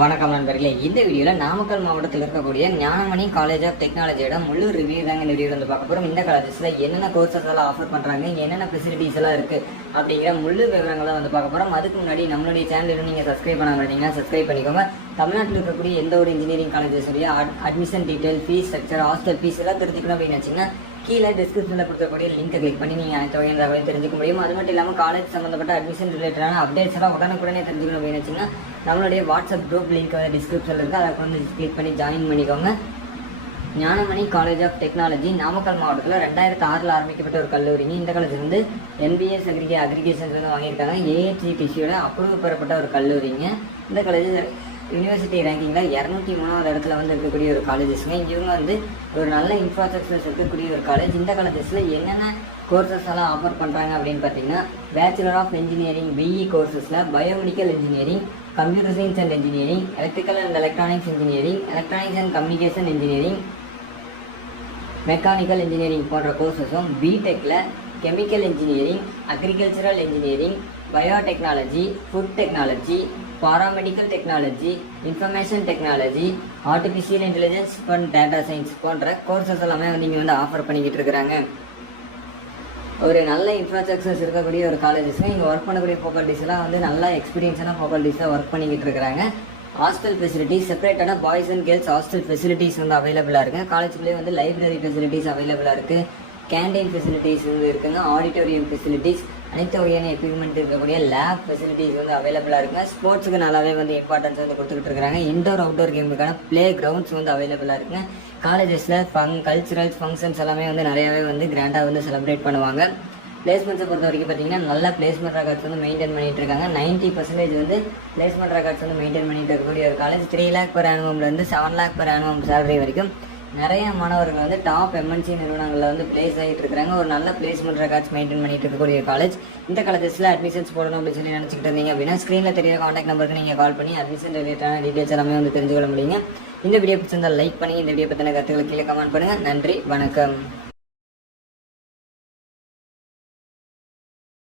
வணக்கம் நண்பர்களே. இந்த வீடியோவில் நாமக்கல் மாவட்டத்தில் இருக்கக்கூடிய ஞானமணி காலேஜ் ஆஃப் டெக்னாலஜியோட முழு ரிவ்யூ தாங்க இந்த வீடியோ வந்து பார்க்க போகிறோம். இந்த காலேஜஸில் என்னென்ன கோர்சஸ் எல்லாம் ஆஃபர் பண்ணுறாங்க, என்னென்ன ஃபெசிலிட்டிஸ் எல்லாம் இருக்குது அப்படிங்கிற முழு விவரங்களை வந்து பார்க்க போகிறோம். அதுக்கு முன்னாடி நம்மளுடைய சேனலில் நீங்கள் சப்ஸ்கிரைப் பண்ணாமல் சப்ஸ்கிரைப் பண்ணிக்கோங்க. தமிழ்நாட்டில் இருக்கக்கூடிய எந்த ஒரு இன்ஜினியரிங் காலேஜஸுடைய admission detail, fees structure, hostel fees எல்லாம் தெரிஞ்சுக்கணும் அப்படின்னு வச்சிங்கன்னா கீழே டிஸ்கிரிப்ஷனில் கொடுக்கக்கூடிய லிங்கை கிளிக் பண்ணி நீங்கள் அனைத்து வகையான தகவலையும் தெரிஞ்சுக்க முடியும். அது மட்டும் இல்லாமல் காலேஜ் சம்மந்தப்பட்ட அட்மிஷன் ரிலேட்டடான அப்டேட்ஸ் எல்லாம் உடனுக்குடனே தெரிஞ்சுக்கணும் அப்படின்னு வச்சிங்கன்னா நம்மளுடைய வாட்ஸ்அப் குரூப் லிங்க் வந்து டிஸ்கிரிப்ஷனில் இருக்குது. அதை வந்து கிளிக் பண்ணி ஜாயின் பண்ணிக்கோங்க. Gnanamani college of technology Namakkal மாவட்டத்தில் 2006 ஆரம்பிக்கப்பட்ட ஒரு கல்லூரிங்க. இந்த காலேஜ் வந்து NBS அக்ரிகேஷன்ஸ் வந்து வாங்கியிருக்காங்க. AHCTCயோட அப்ரூவ் பெறப்பட்ட ஒரு கல்லூரிங்க. இந்த காலேஜ் யூனிவர்சிட்டி ரேங்கிங்கில் 203வது இடத்துல வந்து இருக்கக்கூடிய ஒரு காலேஜஸ்ங்க. இவங்க வந்து ஒரு நல்ல இன்ஃப்ராஸ்ட்ரக்சர்ஸ் இருக்கக்கூடிய ஒரு காலேஜ். இந்த காலேஜஸில் என்னென்ன கோர்சஸ் எல்லாம் ஆஃபர் பண்ணுறாங்க அப்படின்னு பார்த்தீங்கன்னா, பேச்சுலர் ஆஃப் இன்ஜினியரிங் BE கோர்சஸில் biomedical engineering, computer science and engineering, electrical and electronics engineering, electronics and communication engineering, mechanical engineering போன்ற கோர்சஸும், பிடெக்கில் chemical engineering, agricultural engineering, biotechnology, food technology, paramedical technology, information technology, artificial intelligence and data science போன்ற கோர்சஸ் எல்லாமே வந்து இங்கே வந்து offer பண்ணிக்கிட்டு இருக்கிறாங்க. ஒரு நல்ல இன்ஃப்ராஸ்ட்ரக்சர்ஸ் இருக்கக்கூடிய ஒரு காலேஜஸ்ங்க. இங்கே ஒர்க் பண்ணக்கூடிய ஃபேக்கல்டிஸ் எல்லாம் வந்து நல்ல எக்ஸ்பீரியன்ஸான ஃபேக்கல்டிஸாக ஒர்க் பண்ணிக்கிட்டு இருக்கிறாங்க. ஹாஸ்டல் ஃபெசிலிட்டிஸ், செப்பரேட்டான boys and girls hostel facilities வந்து அவைலபிளாக இருக்குது. காலேஜ்லேயே வந்து லைப்ரரி ஃபெசிலிட்டிஸ் அவைலபிளாக இருக்குது. கேண்டீன் ஃபெசிலிட்டிஸ் வந்து இருக்குங்க. ஆடிட்டோரியம் ஃபெசிலிட்டிஸ், அனைத்து வகையான எக்யூப்மெண்ட் இருக்கக்கூடிய லேப் ஃபெசிலிட்டிஸ் வந்து அவைலபிளாக இருக்குங்க. ஸ்போர்ட்ஸுக்கு நல்லாவே வந்து இம்பார்ட்டன்ஸ் வந்து கொடுத்துக்கிட்டு இருக்கிறாங்க. இன்டோர் அவுட்டோர் கேமுக்கான ப்ளே கிரவுண்ட்ஸ் வந்து அவைலபிளாக இருக்குங்க. காலேஜஸில் கல்ச்சுரல்ஸ் ஃபங்க்ஷன்ஸ் எல்லாமே வந்து நிறையாவே வந்து கிராண்டாக வந்து செலிப்ரேட் பண்ணுவாங்க. பிளேஸ்மெண்ட்ஸை பொறுத்த வரைக்கும் பார்த்தீங்கன்னா நல்ல பிளேஸ்மெண்ட் ரெக்கார்ட்ஸ் வந்து மெயின்டைன் பண்ணிட்டு இருக்காங்க. 90% வந்து பிளேஸ்மெண்ட் ரெக்கார்ட்ஸ் வந்து மெயின்டைன் பண்ணிட்டு இருக்கக்கூடிய ஒரு college. 3 lakh per annumலேருந்து 7 lakh per annum salary வரைக்கும் நிறைய மாணவர்கள் வந்து டாப் MNC நிறுவனங்களில் வந்து பிளேஸ் ஆகிட்டு இருக்கிறாங்க. ஒரு நல்ல பிளேஸ்மெண்ட் ரெக்கார்ட்ஸ் மெயின்டைன் பண்ணிட்டு இருக்கக்கூடிய காலேஜ். இந்த காலேஜஸில் அட்மிஷன்ஸ் போடணும் அப்படின்னு சொல்லி நினச்சிக்கிட்டு இருந்தீங்க அப்படின்னா ஸ்க்ரீனில் தெரியுற காண்டாக்ட் நம்பருக்கு நீங்கள் கால் பண்ணி அட்மிஷன் ரிலேட்டடான டீட்டெயில்ஸ் எல்லாமே வந்து தெரிஞ்சுக்கொள்ள முடியுங்க. இந்த வீடியோ பிடிச்சிருந்தால் லைக் பண்ணி இந்த வீடியோ பற்றின கருத்துக்களை கீழே கமெண்ட் பண்ணுங்கள். நன்றி, வணக்கம்.